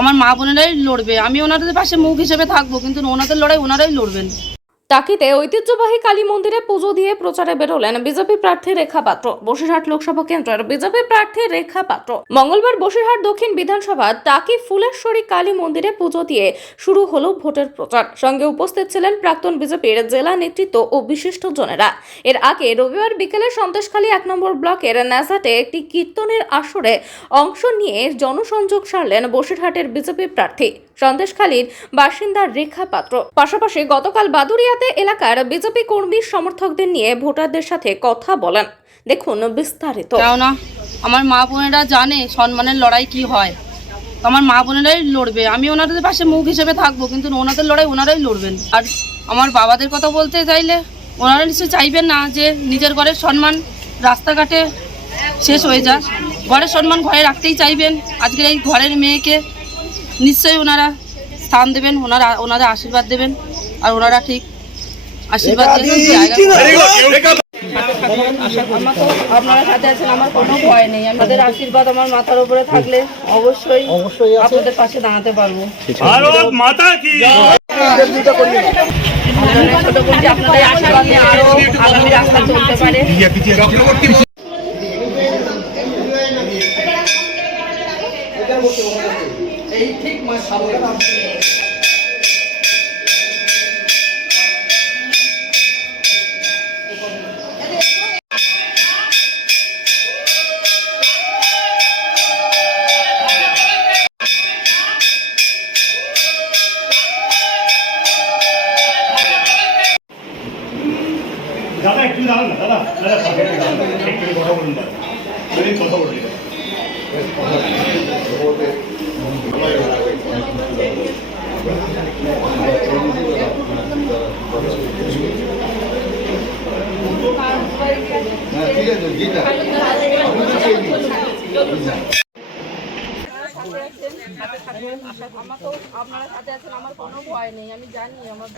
আমার মা বোনেরাই লড়বে। আমি ওনাদের পাশে মুখ হিসেবে থাকব, কিন্তু ওনাদের লড়াই ওনারাই লড়বেন। টাকিতে ঐতিহ্যবাহী কালী মন্দিরে পুজো দিয়ে প্রচারে বেরোলেন বিজেপি প্রার্থী রেখা পাত্র। বসিরহাট লোকসভা কেন্দ্রের বিজেপি প্রার্থী রেখা পাত্র। মঙ্গলবার বসিরহাট দক্ষিণ বিধানসভা টাকি ফুলেশ্বরী কালী মন্দিরে পুজো দিয়ে শুরু হলো ভোটের প্রচার। সঙ্গে উপস্থিত ছিলেন প্রাক্তন বিজেপির জেলা নেতৃত্ব ও বিশিষ্টজনেরা। এর আগে রবিবার বিকেলে সন্দেশখালী এক নম্বর ব্লকের ন্যাজাটে একটি কীর্তনের আসরে অংশ নিয়ে জনসংযোগ সারলেন বসিরহাটের বিজেপি প্রার্থী। সন্দেশখালীর বাসিন্দা রেখা পাত্র। পাশাপাশি গতকাল বাদুরিয়াতে এলাকার বিজেপি কর্মী সমর্থকদের নিয়ে ভোটারদের সাথে কথা বলেন। দেখুন বিস্তারিত। কেননা আমার মা বোনেরা জানে সম্মানের লড়াই কি হয়। আমার মা বোনেরাই লড়বে। আমি ওনাদের পাশে মুখ হিসেবে থাকব, কিন্তু ওনাদের লড়াই ওনারাই লড়বেন। আর আমার বাবাদের কথা বলতে চাইলে ওনারা নিশ্চয়ই চাইবেন না যে নিজের ঘরের সম্মান রাস্তাঘাটে শেষ হয়ে যাক। ঘরের সম্মান ঘরে রাখতেই চাইবেন। আজকের এই ঘরের মেয়েকে নিশ্চয়ই ওনারা স্থান দেবেন ওনারা ওনারা আশীর্বাদ দেবেন আর ওনারা ঠিক আশীর্বাদ দিয়ে আমার তো আপনারা সাথে আছেন আমার কোনো ভয় নেই। আমাদের আশীর্বাদ আমার মাথার উপরে থাকলে অবশ্যই আপনাদের পাশে দাঁড়াতে পারব। মাতা কি আপনাদের আশীর্বাদ নিয়ে আরও আগামী রাস্তা চলতে পারে দাদা একটু দাঁড়ান না দাদা দাদা পাশে একটু দাঁড়ান। একটু কথা বলুন দাদা এই কথা বলুন আমার তো আপনারা সাথে আছেন আমার কোনো ভয় নেই আমি জানি আমার